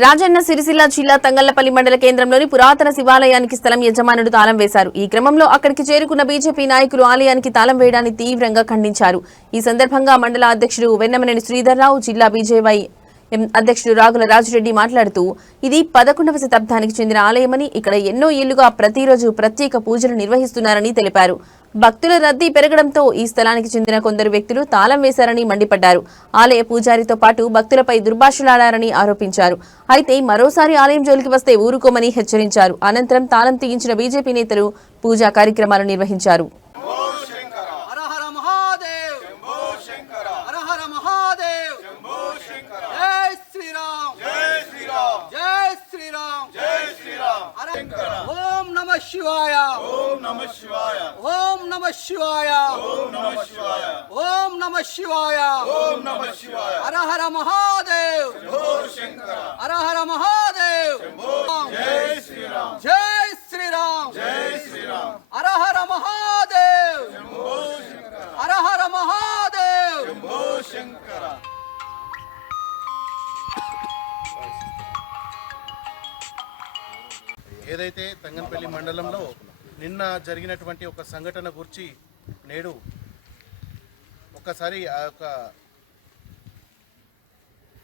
రాజన్న సిరిసిల్ల జిల్లా తంగళ్లపల్లి మండల కేంద్రంలోని పురాతన శివాలయానికి స్థలం యజమానుడు తాళం వేశారు. ఈ క్రమంలో అక్కడికి చేరుకున్న బీజేపీ నాయకులు ఆలయానికి తాళం వేయడాన్ని తీవ్రంగా ఖండించారు. ఈ సందర్భంగా మండల అధ్యక్షుడు వెన్నమనేని శ్రీధర్రావు, జిల్లా బీజేవై అధ్యక్షుడు రాగుల రాజురెడ్డి మాట్లాడుతూ, ఇది 11వ శతాబ్దానికి చెందిన ఆలయమని, ఇక్కడ ఎన్నో ఏళ్లుగా ప్రతిరోజు ప్రత్యేక పూజలు నిర్వహిస్తున్నారని తెలిపారు. భక్తుల రద్దీ పెరగడంతో ఈ స్థలానికి చెందిన కొందరు వ్యక్తులు తాళం వేశారని మండిపడ్డారు. ఆలయ పూజారితో పాటు భక్తులపై దుర్భాషలాడారని ఆరోపించారు. అయితే మరోసారి ఆలయం జోలికి వస్తే ఊరుకోమని హెచ్చరించారు. అనంతరం తాళం తీయించిన బీజేపీ నేతలు పూజా కార్యక్రమాలు నిర్వహించారు. ఓం నమః శివాయ, ఓం నమః శివాయ, ఓం నమః శివాయ, ఓం నమః శివాయ, ఓం నమః శివాయ, ఓం నమః శివాయ. హర హర మహాదేవ్, శంభో శంకర. హర హర మహాదేవ్, జై శ్రీరామ్, జై శ్రీరామ్, జై శ్రీరామ్. హర హర మహాదేవ్, శంభో శంకర. హర హర మహాదేవ్, శంభో శంకర. ఏదైతే తంగంపల్లి మండలంలో నిన్న జరిగినటువంటి ఒక సంఘటన గురించి నేడు ఒక్కసారి ఆ యొక్క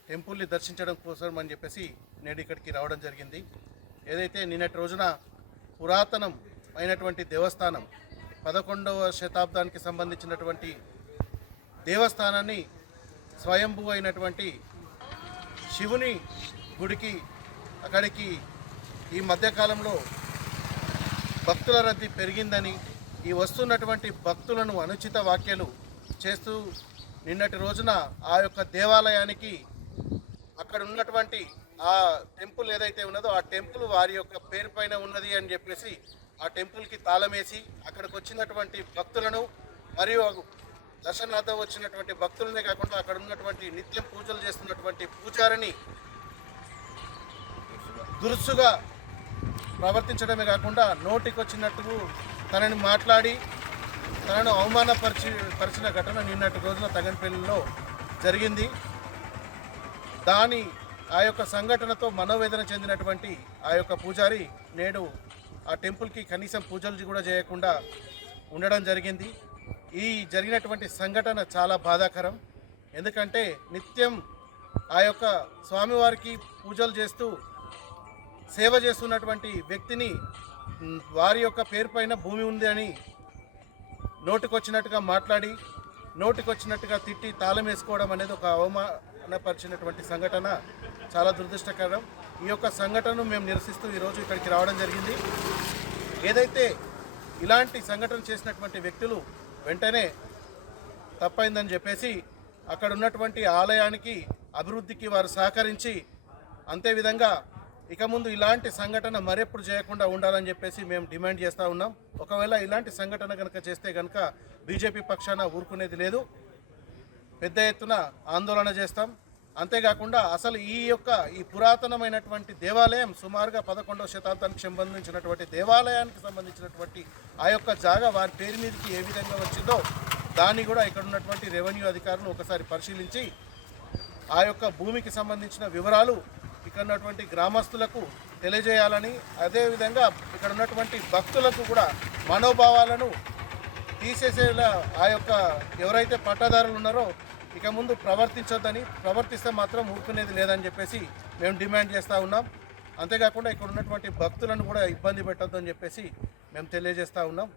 టెంపుల్ని దర్శించడం కోసం అని చెప్పేసి నేడు ఇక్కడికి రావడం జరిగింది. ఏదైతే నిన్నటి రోజున పురాతనం అయినటువంటి దేవస్థానం 11వ శతాబ్దానికి సంబంధించినటువంటి దేవస్థానాన్ని స్వయంభూ అయినటువంటి శివుని గుడికి అక్కడికి ఈ మధ్యకాలంలో భక్తుల రద్దీ పెరిగిందని, ఈ వస్తున్నటువంటి భక్తులను అనుచిత వ్యాఖ్యలు చేస్తూ నిన్నటి రోజున ఆ యొక్క దేవాలయానికి అక్కడ ఉన్నటువంటి ఆ టెంపుల్ ఏదైతే ఉన్నదో ఆ టెంపుల్ వారి యొక్క పేరు పైన ఉన్నది అని చెప్పేసి ఆ టెంపుల్కి తాళమేసి అక్కడికి వచ్చినటువంటి భక్తులను మరియు దర్శనార్థం వచ్చినటువంటి భక్తులనే కాకుండా అక్కడ ఉన్నటువంటి నిత్యం పూజలు చేస్తున్నటువంటి పూజారిని దురుసుగా ప్రవర్తించడమే కాకుండా నోటికొచ్చినట్టు తనని మాట్లాడి తనను అవమానపరిచిన ఘటన నిన్నటి రోజున తంగంపల్లిలో జరిగింది. ఆ యొక్క సంఘటనతో మనోవేదన చెందినటువంటి ఆ యొక్క పూజారి నేడు ఆ టెంపుల్కి కనీసం పూజలు కూడా చేయకుండా ఉండడం జరిగింది. ఈ జరిగినటువంటి సంఘటన చాలా బాధాకరం. ఎందుకంటే నిత్యం ఆ యొక్క స్వామివారికి పూజలు చేస్తూ సేవ చేస్తున్నటువంటి వ్యక్తిని వారి యొక్క పేరు పైన భూమి ఉంది అని నోటికొచ్చినట్టుగా మాట్లాడి నోటికొచ్చినట్టుగా తిట్టి తాళం వేసుకోవడం అనేది ఒక అవమానపరిచినటువంటి సంఘటన చాలా దురదృష్టకరం. ఈ యొక్క సంఘటనను మేము నిరసిస్తూ ఈరోజు ఇక్కడికి రావడం జరిగింది. ఏదైతే ఇలాంటి సంఘటన చేసినటువంటి వ్యక్తులు వెంటనే తప్పైందని చెప్పేసి అక్కడ ఉన్నటువంటి ఆలయానికి అభివృద్ధికి వారు సహకరించి, అంతేవిధంగా ఇక ముందు ఇలాంటి సంఘటన మరెప్పుడు చేయకుండా ఉండాలని చెప్పేసి మేము డిమాండ్ చేస్తూ ఉన్నాం. ఒకవేళ ఇలాంటి సంఘటన కనుక చేస్తే కనుక బీజేపీ పక్షాన ఊరుకునేది లేదు, పెద్ద ఎత్తున ఆందోళన చేస్తాం. అంతేకాకుండా అసలు ఈ పురాతనమైనటువంటి దేవాలయం సుమారుగా 11వ శతాబ్దానికి సంబంధించినటువంటి దేవాలయానికి సంబంధించినటువంటి ఆ యొక్క జాగా వారి పేరు మీదకి ఏ విధంగా వచ్చిందో దాన్ని కూడా ఇక్కడ ఉన్నటువంటి రెవెన్యూ అధికారులు ఒకసారి పరిశీలించి ఆ యొక్క భూమికి సంబంధించిన వివరాలు ఇక్కడ ఉన్నటువంటి గ్రామస్తులకు తెలియజేయాలని, అదేవిధంగా ఇక్కడ ఉన్నటువంటి భక్తులకు కూడా మనోభావాలను తీసేసేలా ఆ యొక్క ఎవరైతే పట్టాదారులు ఉన్నారో ఇక ముందు ప్రవర్తించొద్దని, ప్రవర్తిస్తే మాత్రం ఊరుకునేది లేదని చెప్పేసి మేము డిమాండ్ చేస్తూ ఉన్నాం. అంతేకాకుండా ఇక్కడ ఉన్నటువంటి భక్తులను కూడా ఇబ్బంది పెట్టొద్దని చెప్పేసి మేము తెలియజేస్తూ ఉన్నాం.